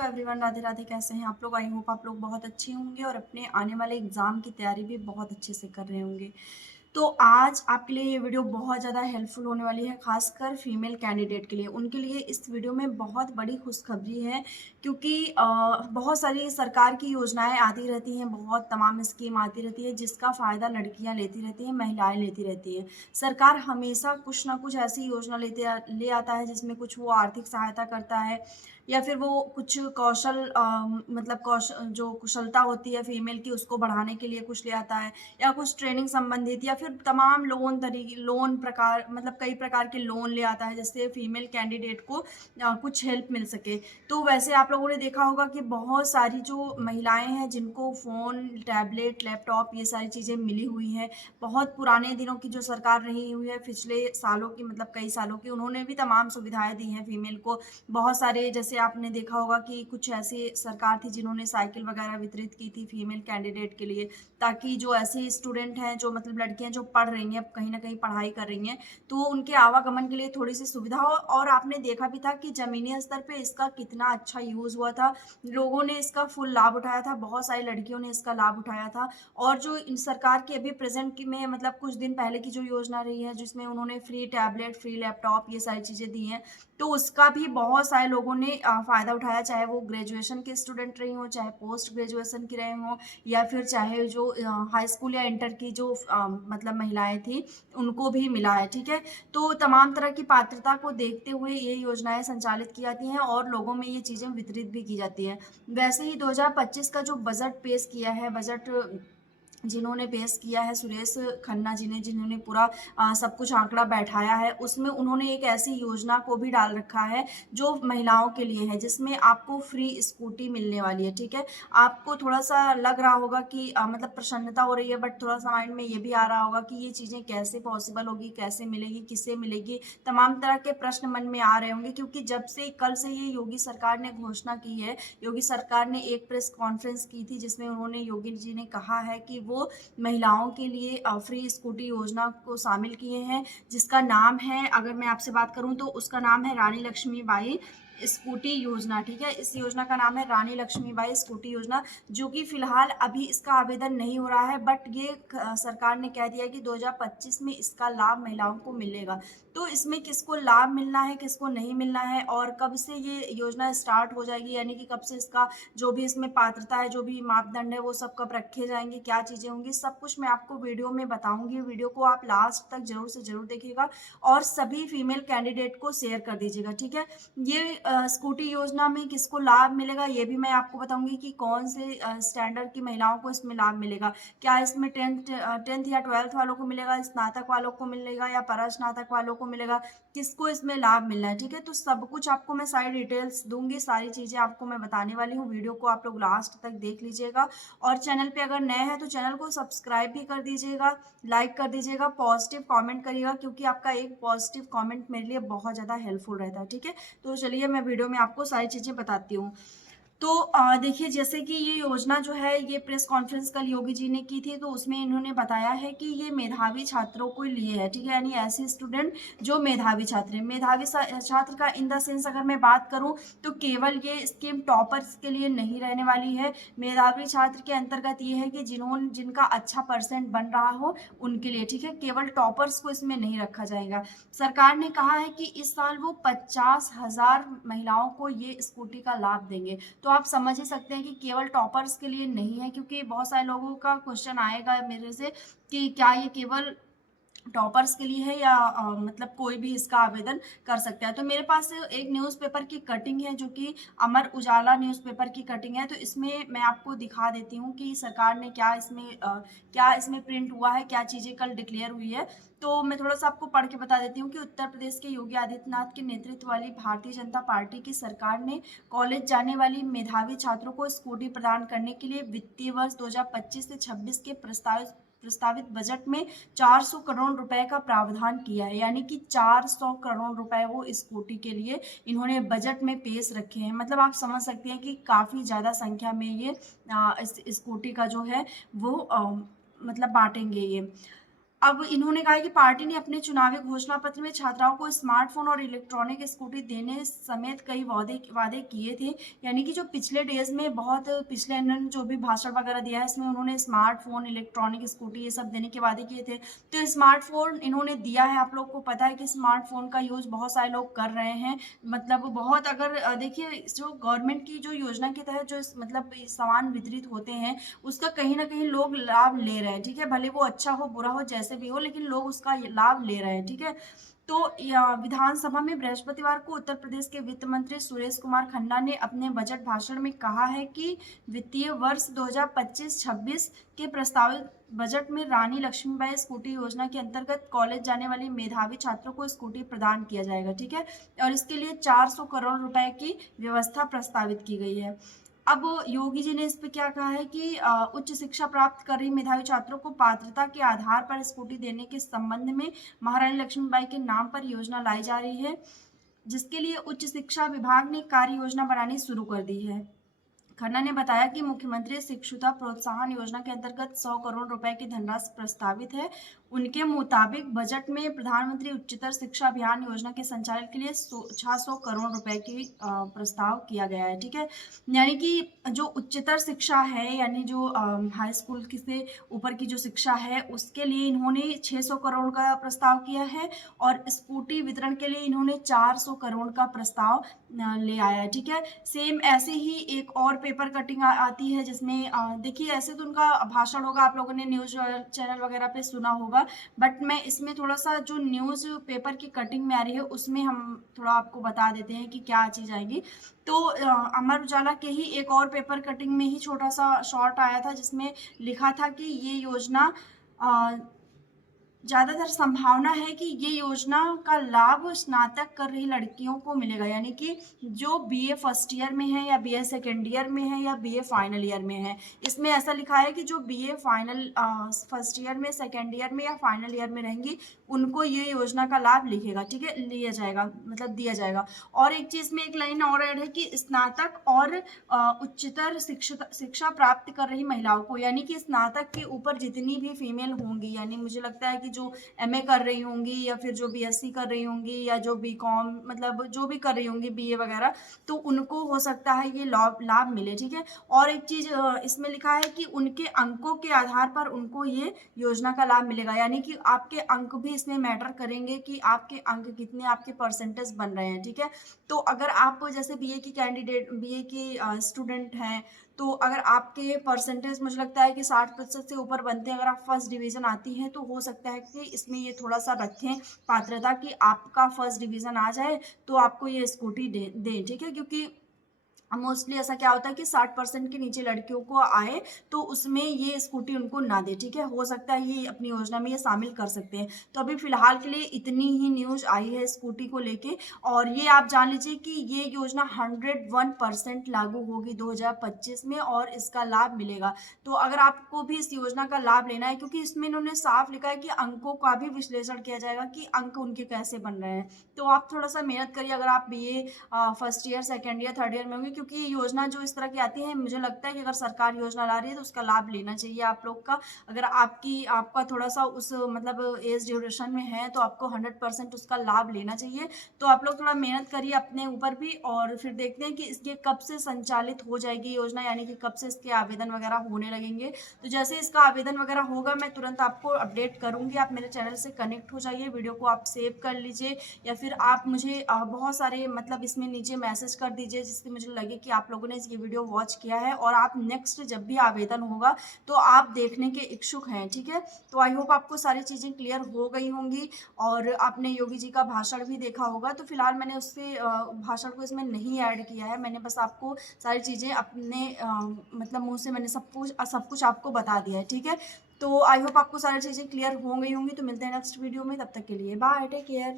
Hello everyone, Radhe Radhe. कैसे हैं आप लोग? आई होप आप लोग बहुत अच्छे होंगे और अपने आने वाले एग्ज़ाम की तैयारी भी बहुत अच्छे से कर रहे होंगे। तो आज आपके लिए ये वीडियो बहुत ज़्यादा हेल्पफुल होने वाली है, खासकर फीमेल कैंडिडेट के लिए। उनके लिए इस वीडियो में बहुत बड़ी खुशखबरी है, क्योंकि बहुत सारी सरकार की योजनाएं आती रहती हैं, बहुत तमाम स्कीम आती रहती है जिसका फ़ायदा लड़कियां लेती रहती हैं, महिलाएं लेती रहती हैं। सरकार हमेशा कुछ ना कुछ ऐसी योजना ले आता है जिसमें कुछ वो आर्थिक सहायता करता है, या फिर वो कुछ कौशल मतलब जो कुशलता होती है फीमेल की, उसको बढ़ाने के लिए कुछ ले आता है, या कुछ ट्रेनिंग संबंधित, या फिर तमाम लोन प्रकार, मतलब कई प्रकार के लोन ले आता है जिससे फीमेल कैंडिडेट को कुछ हेल्प मिल सके। तो वैसे आप लोगों ने देखा होगा कि बहुत सारी जो महिलाएं हैं जिनको फ़ोन, टैबलेट, लैपटॉप ये सारी चीज़ें मिली हुई हैं, बहुत पुराने दिनों की जो सरकार रही हुई है, पिछले सालों की, मतलब कई सालों की, उन्होंने भी तमाम सुविधाएं दी हैं फीमेल को। बहुत सारे, जैसे आपने देखा होगा कि कुछ ऐसी सरकार थी जिन्होंने साइकिल वगैरह वितरित की थी फीमेल कैंडिडेट के लिए, ताकि जो ऐसे स्टूडेंट हैं, जो मतलब लड़कियां जो पढ़ रही हैं, कहीं ना कहीं पढ़ाई कर रही हैं, तो उनके आवागमन के लिए थोड़ी सी सुविधा हो। और आपने देखा भी था कि जमीनी स्तर पे इसका कितना अच्छा यूज हुआ था, लोगों ने इसका फुल लाभ उठाया था, बहुत सारी लड़कियों ने इसका लाभ उठाया था। और जो इन सरकार की अभी प्रेजेंट में, मतलब कुछ दिन पहले की जो योजना रही है जिसमें उन्होंने फ्री टैबलेट, फ्री लैपटॉप, ये सारी चीजें दी हैं, तो उसका भी बहुत सारे लोगों ने फ़ायदा उठाया, चाहे वो ग्रेजुएशन के स्टूडेंट रही हों, चाहे पोस्ट ग्रेजुएशन की रहे हों, या फिर चाहे जो हाई स्कूल या इंटर की जो मतलब महिलाएं थी, उनको भी मिला है। ठीक है, तो तमाम तरह की पात्रता को देखते हुए ये योजनाएं संचालित की जाती हैं और लोगों में ये चीज़ें वितरित भी की जाती हैं। वैसे ही 2025 का जो बजट पेश किया है, बजट जिन्होंने पेश किया है, सुरेश खन्ना जी ने, जिन्होंने पूरा सब कुछ आंकड़ा बैठाया है, उसमें उन्होंने एक ऐसी योजना को भी डाल रखा है जो महिलाओं के लिए है, जिसमें आपको फ्री स्कूटी मिलने वाली है। ठीक है, आपको थोड़ा सा लग रहा होगा कि मतलब प्रसन्नता हो रही है, बट थोड़ा सा माइंड में ये भी आ रहा होगा कि ये चीज़ें कैसे पॉसिबल होगी, कैसे मिलेगी, किससे मिलेगी, तमाम तरह के प्रश्न मन में आ रहे होंगे। क्योंकि जब से कल से ये योगी सरकार ने घोषणा की है, योगी सरकार ने एक प्रेस कॉन्फ्रेंस की थी जिसमें उन्होंने, योगी जी ने कहा है कि वो महिलाओं के लिए फ्री स्कूटी योजना को शामिल किए हैं, जिसका नाम है, अगर मैं आपसे बात करूं तो उसका नाम है रानी लक्ष्मीबाई स्कूटी योजना। ठीक है, इस योजना का नाम है रानी लक्ष्मीबाई स्कूटी योजना, जो कि फिलहाल अभी इसका आवेदन नहीं हो रहा है, बट ये सरकार ने कह दिया कि 2025 में इसका लाभ महिलाओं को मिलेगा। तो इसमें किसको लाभ मिलना है, किसको नहीं मिलना है, और कब से ये योजना स्टार्ट हो जाएगी, यानी कि कब से इसका जो भी इसमें पात्रता है, जो भी मापदंड है, वो सब कब रखे जाएंगे, क्या चीज़ें होंगी, सब कुछ मैं आपको वीडियो में बताऊंगी। वीडियो को आप लास्ट तक जरूर से जरूर देखिएगा और सभी फीमेल कैंडिडेट को शेयर कर दीजिएगा। ठीक है, ये स्कूटी योजना में किसको लाभ मिलेगा ये भी मैं आपको बताऊंगी कि कौन से स्टैंडर्ड की महिलाओं को इसमें लाभ मिलेगा। क्या इसमें टेंथ या ट्वेल्थ वालों को मिलेगा, स्नातक वालों को मिलेगा, या परास्नातक वालों को मिलेगा, किसको इसमें लाभ मिलना है। ठीक है, तो सब कुछ आपको मैं सारी डिटेल्स दूंगी, सारी चीज़ें आपको मैं बताने वाली हूँ। वीडियो को आप लोग लास्ट तक देख लीजिएगा, और चैनल पे अगर नए हैं तो चैनल को सब्सक्राइब भी कर दीजिएगा, लाइक कर दीजिएगा, पॉजिटिव कमेंट करिएगा, क्योंकि आपका एक पॉजिटिव कमेंट मेरे लिए बहुत ज़्यादा हेल्पफुल रहता है। ठीक है, तो चलिए मैं वीडियो में आपको सारी चीज़ें बताती हूँ। तो देखिए, जैसे कि ये योजना जो है, ये प्रेस कॉन्फ्रेंस कल योगी जी ने की थी, तो उसमें इन्होंने बताया है कि ये मेधावी छात्रों को लिए है। ठीक है, यानी ऐसे स्टूडेंट जो मेधावी छात्र हैं। मेधावी छात्र का इन द सेंस अगर मैं बात करूं, तो केवल ये स्कीम टॉपर्स के लिए नहीं रहने वाली है। मेधावी छात्र के अंतर्गत ये है कि जिनका अच्छा परसेंट बन रहा हो उनके लिए। ठीक है, केवल टॉपर्स को इसमें नहीं रखा जाएगा। सरकार ने कहा है कि इस साल वो 50,000 महिलाओं को ये स्कूटी का लाभ देंगे। तो आप समझ ही सकते हैं कि केवल टॉपर्स के लिए नहीं है, क्योंकि बहुत सारे लोगों का क्वेश्चन आएगा मेरे से कि क्या ये केवल टॉपर्स के लिए है, या मतलब कोई भी इसका आवेदन कर सकता है। तो मेरे पास एक न्यूज़पेपर की कटिंग है, जो कि अमर उजाला न्यूज़पेपर की कटिंग है। तो इसमें मैं आपको दिखा देती हूँ कि सरकार ने क्या इसमें प्रिंट हुआ है, क्या चीज़ें कल डिक्लेयर हुई है। तो मैं थोड़ा सा आपको पढ़ के बता देती हूँ कि उत्तर प्रदेश के योगी आदित्यनाथ के नेतृत्व वाली भारतीय जनता पार्टी की सरकार ने कॉलेज जाने वाली मेधावी छात्रों को स्कूटी प्रदान करने के लिए वित्तीय वर्ष 2025 से 26 के प्रस्तावित बजट में 400 करोड़ रुपए का प्रावधान किया है। यानी कि 400 करोड़ रुपए वो स्कूटी के लिए इन्होंने बजट में पेश रखे हैं। मतलब आप समझ सकते हैं कि काफ़ी ज़्यादा संख्या में ये इस स्कूटी का जो है वो मतलब बांटेंगे ये। अब इन्होंने कहा है कि पार्टी ने अपने चुनावी घोषणा पत्र में छात्राओं को स्मार्टफोन और इलेक्ट्रॉनिक स्कूटी देने समेत कई वादे वादे किए थे। यानी कि जो पिछले डेज में बहुत पिछले इन्होंने जो भी भाषण वगैरह दिया है इसमें उन्होंने स्मार्टफोन, इलेक्ट्रॉनिक स्कूटी ये सब देने के वादे किए थे। तो स्मार्टफोन इन्होंने दिया है, आप लोग को पता है कि स्मार्टफोन का यूज बहुत सारे लोग कर रहे हैं। मतलब बहुत अगर देखिए जो गवर्नमेंट की जो योजना के तहत जो मतलब सामान वितरित होते हैं उसका कहीं ना कहीं लोग लाभ ले रहे हैं, ठीक है, भले वो अच्छा हो बुरा हो जैसे भी हो लेकिन लोग उसका लाभ ले रहे हैं, ठीक है। तो विधानसभा में बृहस्पतिवार को उत्तर प्रदेश के वित्त मंत्री सुरेश कुमार खन्ना ने अपने बजट भाषण में कहा है कि वित्तीय वर्ष 2025-26 के प्रस्तावित बजट में रानी लक्ष्मीबाई स्कूटी योजना के अंतर्गत कॉलेज जाने वाले मेधावी छात्रों को स्कूटी प्रदान किया जाएगा, ठीक है। और इसके लिए 400 करोड़ रुपए की व्यवस्था प्रस्तावित की गई है। अब योगी जी ने इस पे क्या कहा है कि उच्च शिक्षा प्राप्त कर रही मेधावी छात्रों को पात्रता के आधार पर स्कूटी देने के संबंध में महारानी लक्ष्मीबाई के नाम पर योजना लाई जा रही है, जिसके लिए उच्च शिक्षा विभाग ने कार्य योजना बनानी शुरू कर दी है। खन्ना ने बताया कि मुख्यमंत्री शिक्षुता प्रोत्साहन योजना के अंतर्गत 100 करोड़ रुपए की धनराशि प्रस्तावित है। उनके मुताबिक बजट में प्रधानमंत्री उच्चतर शिक्षा अभियान योजना के संचालन के लिए 600 करोड़ रुपए की प्रस्ताव किया गया है, ठीक है। यानी कि जो उच्चतर शिक्षा है यानी जो हाई स्कूल की से ऊपर की जो शिक्षा है उसके लिए इन्होंने 600 करोड़ का प्रस्ताव किया है और स्कूटी वितरण के लिए इन्होंने 400 करोड़ का प्रस्ताव ले आया है, ठीक है। सेम ऐसे ही एक और पेपर कटिंग आती है जिसमें देखिए ऐसे तो उनका भाषण होगा, आप लोगों ने न्यूज चैनल वगैरह पे सुना होगा, बट मैं इसमें थोड़ा सा जो न्यूज पेपर की कटिंग में आ रही है उसमें हम थोड़ा आपको बता देते हैं कि क्या चीज आएगी। तो अमर उजाला के ही एक और पेपर कटिंग में ही छोटा सा शॉर्ट आया था जिसमें लिखा था कि ये योजना ज़्यादातर संभावना है कि ये योजना का लाभ स्नातक कर रही लड़कियों को मिलेगा, यानी कि जो बीए फर्स्ट ईयर में है या बीए सेकेंड ईयर में है या बीए फाइनल ईयर में है। इसमें ऐसा लिखा है कि जो बीए फाइनल फर्स्ट ईयर में, सेकेंड ईयर में या फाइनल ईयर में रहेंगी उनको ये योजना का लाभ लिखेगा, ठीक है, लिया जाएगा, मतलब दिया जाएगा। और एक चीज़ में एक लाइन और ऐड है कि स्नातक और उच्चतर शिक्षा प्राप्त कर रही महिलाओं को, यानी कि स्नातक के ऊपर जितनी भी फीमेल होंगी, यानी मुझे लगता है कि जो एमए कर रही होंगी या फिर जो बीएससी कर रही होंगी या जो बीकॉम मतलब जो भी कर रही होंगी बीए वगैरह, तो उनको हो सकता है ये लाभ मिले, ठीक है। और एक चीज इसमें लिखा है कि उनके अंकों के आधार पर उनको ये योजना का लाभ मिलेगा, यानी कि आपके अंक भी इसमें मैटर करेंगे कि आपके अंक कितने, आपके परसेंटेज बन रहे हैं, ठीक है। तो अगर आप जैसे बीए की कैंडिडेट, बीए की स्टूडेंट हैं, तो अगर आपके परसेंटेज मुझे लगता है कि 60% से ऊपर बनते हैं, अगर आप फर्स्ट डिवीज़न आती हैं तो हो सकता है कि इसमें ये थोड़ा सा रखें पात्रता कि आपका फर्स्ट डिवीज़न आ जाए तो आपको ये स्कूटी दें, ठीक है। क्योंकि मोस्टली ऐसा क्या होता है कि 60% के नीचे लड़कियों को आए तो उसमें ये स्कूटी उनको ना दे, ठीक है। हो सकता है ये अपनी योजना में ये शामिल कर सकते हैं। तो अभी फिलहाल के लिए इतनी ही न्यूज आई है स्कूटी को लेके, और ये आप जान लीजिए कि ये योजना 101% लागू होगी 2025 में और इसका लाभ मिलेगा। तो अगर आपको भी इस योजना का लाभ लेना है, क्योंकि इसमें इन्होंने साफ लिखा है कि अंकों का भी विश्लेषण किया जाएगा कि अंक उनके कैसे बन रहे हैं, तो आप थोड़ा सा मेहनत करिए अगर आप BA first year, second year, third year में होंगे, क्योंकि योजना जो इस तरह की आती है मुझे लगता है कि अगर सरकार योजना ला रही है तो उसका लाभ लेना चाहिए आप लोग का। अगर आपका थोड़ा सा उस मतलब एज ड्यूरेशन में है तो आपको 100% उसका लाभ लेना चाहिए। तो आप लोग थोड़ा मेहनत करिए अपने ऊपर भी, और फिर देखते हैं कि इसके कब से संचालित हो जाएगी योजना, यानी कि कब से इसके आवेदन वगैरह होने लगेंगे। तो जैसे इसका आवेदन वगैरह होगा मैं तुरंत आपको अपडेट करूंगी। आप मेरे चैनल से कनेक्ट हो जाइए, वीडियो को आप सेव कर लीजिए या फिर आप मुझे बहुत सारे मतलब इसमें नीचे मैसेज कर दीजिए जिससे मुझे लगे कि आप लोगों ने ये वीडियो वॉच किया है और आप नेक्स्ट जब भी आवेदन होगा तो आप देखने के इच्छुक हैं, ठीक है। तो आई होप आपको सारी चीज़ें क्लियर हो गई होंगी और आपने योगी जी का भाषण भी देखा होगा। तो फिलहाल मैंने उससे भाषण को इसमें नहीं ऐड किया है, मैंने बस आपको सारी चीज़ें अपने मतलब मुंह से मैंने सब कुछ आपको बता दिया है, ठीक है। तो आई होप आपको सारी चीज़ें क्लियर हो गई होंगी। तो मिलते हैं नेक्स्ट वीडियो में, तब तक के लिए बाय, टेक केयर।